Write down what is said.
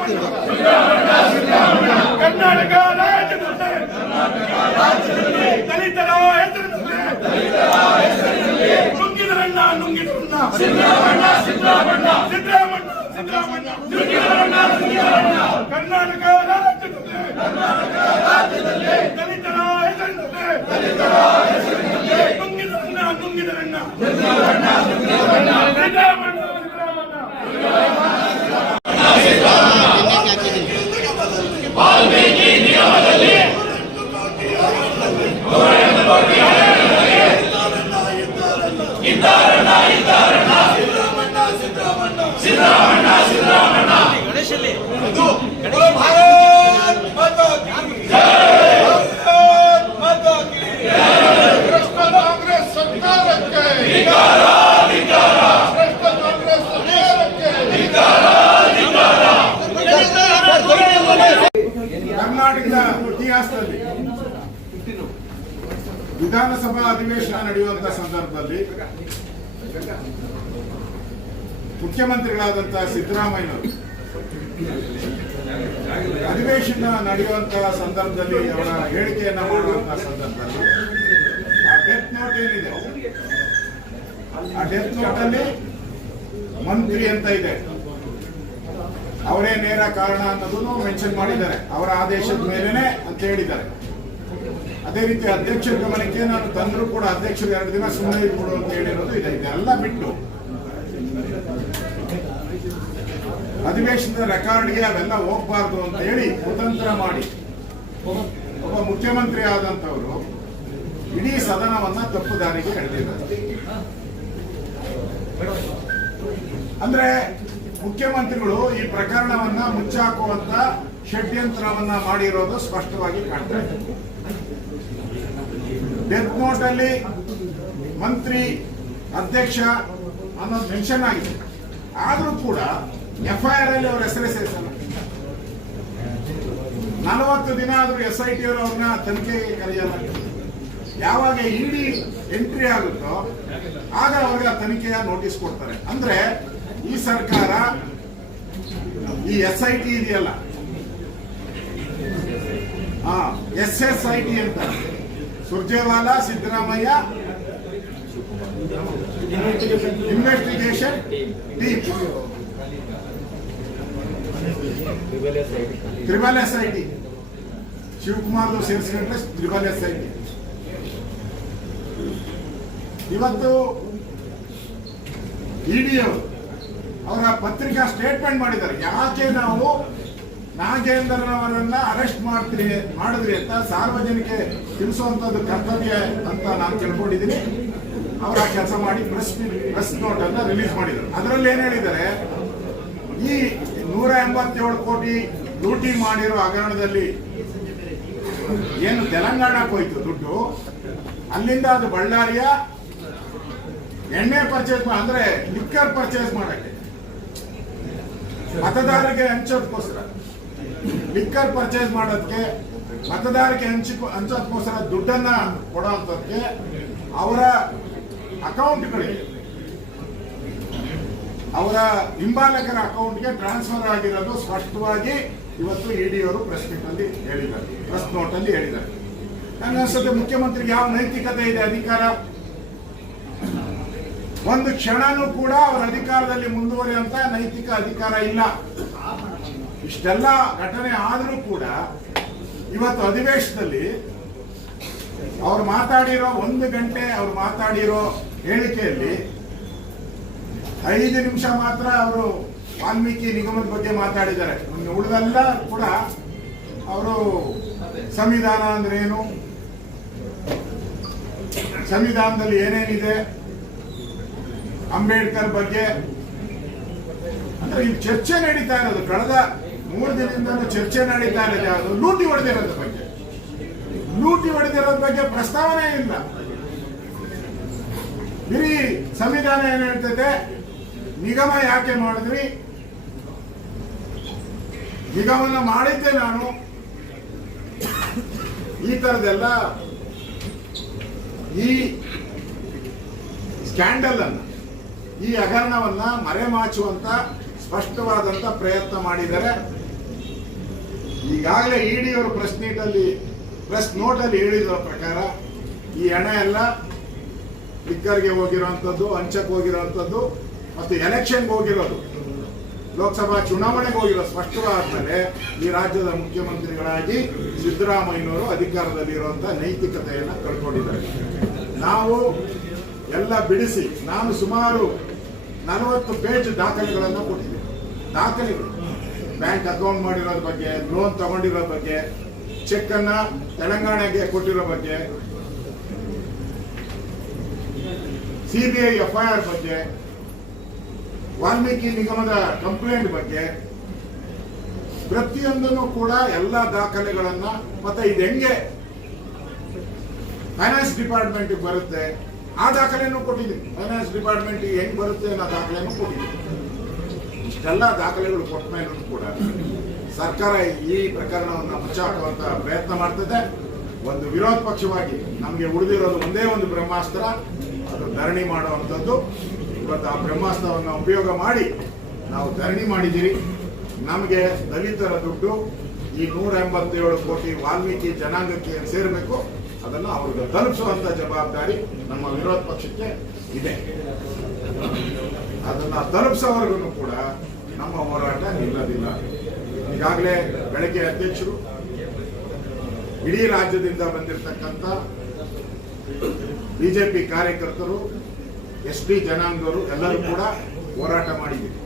ಹೇಳ್ತೀವಿ ಕರ್ನಾಟಕ ರಾಜ್ಯದಲ್ಲಿ ದಲಿತರ ಹೆಸರಿನಲ್ಲಿ ನುಂಗಿದರಣ್ಣ ನುಂಗಿದರಣ್ಣ ಇತಿಹಾಸದಲ್ಲಿ ವಿಧಾನಸಭಾ ಅಧಿವೇಶನ ನಡೆಯುವಂತ ಸಂದರ್ಭದಲ್ಲಿ ಮುಖ್ಯಮಂತ್ರಿಗಳಾದಂತಹ ಸಿದ್ದರಾಮಯ್ಯನವರು ಅಧಿವೇಶನ ನಡೆಯುವಂತಹ ಸಂದರ್ಭದಲ್ಲಿ ಅವರ ಹೇಳಿಕೆಯನ್ನ ಮಾಡುವಂತಹ ಸಂದರ್ಭದಲ್ಲಿ ಆ ಡೆತ್ ನೋಟ್ ಏನಿದೆ? ಆ ಡೆತ್ ನೋಟ್ ಅಲ್ಲಿ ಮಂತ್ರಿ ಅಂತ ಇದೆ. ಅವರೇ ನೇರ ಕಾರಣ ಅನ್ನೋದನ್ನು ಮೆನ್ಷನ್ ಮಾಡಿದ್ದಾರೆ. ಅವರ ಆದೇಶದ ಮೇಲೇನೆ ಅಂತ ಹೇಳಿದ್ದಾರೆ. ಅದೇ ರೀತಿ ಅಧ್ಯಕ್ಷರ ಗಮನಕ್ಕೆ ನಾನು ತಂದ್ರು ಕೂಡ ಅಧ್ಯಕ್ಷರು ಎರಡು ದಿನ ಸುಮ್ಮನೆ ಇದ್ಬಿಡು ಅಂತ ಹೇಳಿರೋದು ಇದೆ. ಇದೆಲ್ಲ ಬಿಟ್ಟು ಅಧಿವೇಶನದ ರೆಕಾರ್ಡ್ಗೆ ಅವೆಲ್ಲ ಹೋಗ್ಬಾರ್ದು ಅಂತ ಹೇಳಿ ಕುತಂತ್ರ ಮಾಡಿ. ಒಬ್ಬ ಮುಖ್ಯಮಂತ್ರಿ ಆದಂತವರು ಇಡೀ ಸದನವನ್ನ ತಪ್ಪು ದಾರಿಗೆ ಎಳೆದಿದ್ದಾರೆ ಅಂದ್ರೆ ಮುಖ್ಯಮಂತ್ರಿಗಳು ಈ ಪ್ರಕರಣವನ್ನ ಮುಚ್ಚಾಕುವಂತ ಷಡ್ಯಂತ್ರವನ್ನ ಮಾಡಿರೋದು ಸ್ಪಷ್ಟವಾಗಿ ಕಾಣ್ತಾ ಇದೆ. ಡೆತ್ ನೋಟ್ ಅಲ್ಲಿ ಮಂತ್ರಿ ಅಧ್ಯಕ್ಷ ಅನ್ನೋದು ಮೆನ್ಷನ್ ಆಗಿದೆ. ಆದ್ರೂ ಕೂಡ ಎಫ್ಐಆರ್ ಅಲ್ಲಿ ಅವ್ರ ಹೆಸರೇ ಸೇರಿಸಲ್ಲ. ನಲವತ್ತು ದಿನ ಆದ್ರೂ ಎಸ್ ಐ ಟಿ ಅವರು ಅವ್ರನ್ನ ತನಿಖೆಗೆ ಕರೆಯಲ್ಲ. ಯಾವಾಗ ಇಡಿ ಎಂಟ್ರಿ ಆಗುತ್ತೋ, ಆಗ ಅವ್ರಿಗೆ ತನಿಖೆಯ ನೋಟಿಸ್ ಕೊಡ್ತಾರೆ. ಅಂದ್ರೆ ಈ ಸರ್ಕಾರ ಈ ಎಸ್ ಐ ಟಿ ಇದೆಯಲ್ಲ? ಹಾ ಎಸ್ ಎಸ್ ಐ ಟಿ ಅಂತ. Surjewala, Siddaramaiah investigation team triple S I T Shivakumar ಸೇರಿಸಿಕೊಂಡ್ರೆ triple S I T ಇವತ್ತು ಇಡಿ ಅವರು ಪತ್ರಿಕಾ ಸ್ಟೇಟ್ಮೆಂಟ್ ಮಾಡಿದ್ದಾರೆ. ಯಾಕೆ ನಾವು ನಾಗೇಂದ್ರನವರನ್ನ ಅರೆಸ್ಟ್ ಮಾಡ್ತೀರಿ, ಮಾಡಿದ್ರಿ ಅಂತ ಸಾರ್ವಜನಿಕ ತಿಳಿಸುವಂತದ್ದು ಕರ್ತವ್ಯ ಅಂತ ನಾನು ತಿಳ್ಕೊಂಡಿದ್ದೀನಿ. ಅವರ ಕೆಲಸ ಮಾಡಿ ಪ್ರೆಸ್ ಪ್ರೆಸ್ ನೋಟ್ ಅನ್ನ ರಿಲೀಸ್ ಮಾಡಿದರು. ಅದರಲ್ಲಿ ಏನ್ ಹೇಳಿದ್ದಾರೆ? ಈ ನೂರ ಎಂಬತ್ತೇಳು ಕೋಟಿ ಲೂಟಿ ಮಾಡಿರೋ ಹಗರಣದಲ್ಲಿ ಏನು ತೆಲಂಗಾಣಕ್ಕೆ ಹೋಯ್ತು ದುಡ್ಡು? ಅಲ್ಲಿಂದ ಅದು ಬಳ್ಳಾರಿಯ ಎಣ್ಣೆ ಪರ್ಚೇಸ್ ಅಂದ್ರೆ ಲಿಕ್ಕರ್ ಪರ್ಚೇಸ್ ಮಾಡಕ್ಕೆ. ಮತದಾರರಿಗೆ ಹಂಚೋದಕ್ಕೋಸ್ಕರ ಲಿಕ್ಕರ್ ಪರ್ಚೇಸ್ ಮಾಡೋದಕ್ಕೆ ಮತದಾರರಿಗೆ ಹಂಚಿಕೊ ಹಂಚೋದಕ್ಕೋಸ್ಕರ ದುಡ್ಡನ್ನ ಕೊಡೋದಕ್ಕೆ ಅವರ ಅಕೌಂಟ್ಗಳಿಗೆ, ಅವರ ಹಿಂಬಾಲಕರ ಅಕೌಂಟ್ಗೆ ಟ್ರಾನ್ಸ್ಫರ್ ಆಗಿರೋದು ಸ್ಪಷ್ಟವಾಗಿ ಇವತ್ತು ಇಡಿಯವರು ಪ್ರೆಸ್ ಮೀಟ್ ಅಲ್ಲಿ ಹೇಳಿದ್ದಾರೆ. ಪ್ರೆಸ್ ನೋಟ್ ಅಲ್ಲಿ ಹೇಳಿದ್ದಾರೆ. ನನ್ನ ಅನ್ಸುತ್ತೆ ಮುಖ್ಯಮಂತ್ರಿಗೆ ಯಾವ ನೈತಿಕತೆ ಇದೆ ಅಧಿಕಾರ? ಒಂದು ಕ್ಷಣನೂ ಕೂಡ ಅವರ ಅಧಿಕಾರದಲ್ಲಿ ಮುಂದುವರಿಯುವಂತ ನೈತಿಕ ಅಧಿಕಾರ ಇಲ್ಲ. ಇಷ್ಟೆಲ್ಲ ಘಟನೆ ಆದರೂ ಕೂಡ ಇವತ್ತು ಅಧಿವೇಶನದಲ್ಲಿ ಅವ್ರು ಮಾತಾಡಿರೋ ಒಂದು ಗಂಟೆ ಅವ್ರು ಮಾತಾಡಿರೋ ಹೇಳಿಕೆಯಲ್ಲಿ ಐದು ನಿಮಿಷ ಮಾತ್ರ ಅವರು ವಾಲ್ಮೀಕಿ ನಿಗಮದ ಬಗ್ಗೆ ಮಾತಾಡಿದ್ದಾರೆ. ಉಳಿದೆಲ್ಲ ಕೂಡ ಅವರು ಸಂವಿಧಾನ ಅಂದ್ರೆ ಏನು? ಸಂವಿಧಾನದಲ್ಲಿ ಏನೇನಿದೆ? ಅಂಬೇಡ್ಕರ್ ಬಗ್ಗೆ. ಅಂದ್ರೆ ಈ ಚರ್ಚೆ ನಡೀತಾ ಇರೋದು. ಕಳೆದ ಮೂರು ದಿನದಿಂದ ಚರ್ಚೆ ನಡೀತಾ ಇರೋದು ಯಾವುದು ಲೂಟಿ ಹೊಡೆದಿರೋದ್ರ ಬಗ್ಗೆ. ಲೂಟಿ ಹೊಡೆದಿರೋದ್ರ ಬಗ್ಗೆ ಪ್ರಸ್ತಾವನೆ ಇಲ್ಲ. ಇಡೀ ಸಂವಿಧಾನ ಏನ್ ಹೇಳ್ತೈತೆ ನಿಗಮ ಯಾಕೆ ಮಾಡಿದ್ರಿ? ನಿಗಮನ ಮಾಡಿದ್ದೆ ನಾನು. ಈ ತರದೆಲ್ಲ ಈ ಸ್ಕ್ಯಾಂಡಲ್ ಅನ್ನ ಈ ಹಗರಣವನ್ನ ಮರೆಮಾಚುವಂತ ಸ್ಪಷ್ಟವಾದಂತ ಪ್ರಯತ್ನ ಮಾಡಿದ್ದಾರೆ. ಈಗಾಗಲೇ ಇಡಿಯವರು ಪ್ರೆಸ್ ನೀಟಲ್ಲಿ ಪ್ರೆಸ್ ನೋಟಲ್ಲಿ ಹೇಳಿದ ಪ್ರಕಾರ ಈ ಹಣ ಎಲ್ಲ ಲಿಕ್ಕರ್ಗೆ ಹೋಗಿರೋಂಥದ್ದು ಅಂಚಕ್ಕೆ ಹೋಗಿರೋಂಥದ್ದು ಮತ್ತು ಎಲೆಕ್ಷನ್ಗೆ ಹೋಗಿರೋದು. ಲೋಕಸಭಾ ಚುನಾವಣೆಗೆ ಹೋಗಿರೋ ಸ್ಪಷ್ಟವಾದ್ಮೇಲೆ ಈ ರಾಜ್ಯದ ಮುಖ್ಯಮಂತ್ರಿಗಳಾಗಿ ಸಿದ್ದರಾಮಯ್ಯನವರು ಅಧಿಕಾರದಲ್ಲಿ ಇರುವಂತಹ ನೈತಿಕತೆಯನ್ನು ಕಳ್ಕೊಂಡಿದ್ದಾರೆ. ನಾವು ಎಲ್ಲ ಬಿಡಿಸಿ, ನಾನು ಸುಮಾರು ನಲವತ್ತು ಪೇಜ್ ದಾಖಲೆಗಳನ್ನು ಕೊಟ್ಟಿದೆ. ದಾಖಲೆಗಳು. ಬ್ಯಾಂಕ್ ಅಕೌಂಟ್ ಮಾಡಿರೋದ್ರ ಬಗ್ಗೆ ಲೋನ್ ತಗೊಂಡಿರೋ ಬಗ್ಗೆ ಚೆಕ್ ಅನ್ನ ತೆಲಂಗಾಣಗೆ ಕೊಟ್ಟಿರೋ ಬಗ್ಗೆ ಸಿಬಿಐ ಎಫ್ಐಆರ್ ಬಗ್ಗೆ, ವಾಲ್ಮೀಕಿ ನಿಗಮದ ಕಂಪ್ಲೇಂಟ್ ಬಗ್ಗೆ, ಪ್ರತಿಯೊಂದನ್ನು ಕೂಡ ಎಲ್ಲ ದಾಖಲೆಗಳನ್ನ, ಮತ್ತೆ ಇದೆ ಹೆಂಗೆ? ಫೈನಾನ್ಸ್ ಡಿಪಾರ್ಟ್ಮೆಂಟ್ ಬರುತ್ತೆ. ಆ ದಾಖಲೆಯನ್ನು ಕೊಟ್ಟಿದ್ದೀನಿ ಫೈನಾನ್ಸ್ ಡಿಪಾರ್ಟ್ಮೆಂಟ್ ಹೆಂಗೆ ಬರುತ್ತೆ ಅನ್ನೋ ದಾಖಲೆಯನ್ನು ಕೊಟ್ಟಿದ್ದೀನಿ ಇಷ್ಟೆಲ್ಲ ದಾಖಲೆಗಳು ಕೊಟ್ಟ ಮೇಲೂ ಕೂಡ ಸರ್ಕಾರ ಈ ಪ್ರಕರಣವನ್ನು ಮುಚ್ಚಾಕುವಂತ ಪ್ರಯತ್ನ ಮಾಡ್ತದೆ. ಒಂದು ವಿರೋಧ ಪಕ್ಷವಾಗಿ ನಮಗೆ ಉಳಿದಿರೋದು ಒಂದೇ ಒಂದು ಬ್ರಹ್ಮಾಸ್ತ್ರ, ಅದು ಧರಣಿ ಮಾಡುವಂಥದ್ದು. ಇವತ್ತು ಆ ಬ್ರಹ್ಮಾಸ್ತ್ರವನ್ನು ಉಪಯೋಗ ಮಾಡಿ ನಾವು ಧರಣಿ ಮಾಡಿದ್ದೀರಿ. ನಮಗೆ ದಲಿತರ ದುಡ್ಡು ಈ ನೂರ ಎಂಬತ್ತೇಳು ಕೋಟಿ ವಾಲ್ಮೀಕಿ ಜನಾಂಗಕ್ಕೆ ಸೇರಬೇಕು. ಅದನ್ನು ಅವ್ರಿಗೆ ತಲುಪಿಸುವಂತ ಜವಾಬ್ದಾರಿ ನಮ್ಮ ವಿರೋಧ ಪಕ್ಷಕ್ಕೆ ಇದೆ. ಅದನ್ನ ತಲುಪಿಸೋವರೆಗೂ ಕೂಡ ನಮ್ಮ ಹೋರಾಟ ನಿಲ್ಲದಿಲ್ಲ. ಈಗಾಗಲೇ ಬೆಳಗ್ಗೆ ಅಧ್ಯಕ್ಷರು ಇಡೀ ರಾಜ್ಯದಿಂದ ಬಂದಿರತಕ್ಕಂಥ ಬಿಜೆಪಿ ಕಾರ್ಯಕರ್ತರು, ಎಸ್ ಪಿ ಜನಾಂಗರು ಎಲ್ಲರೂ ಕೂಡ ಹೋರಾಟ ಮಾಡಿದ್ದೀವಿ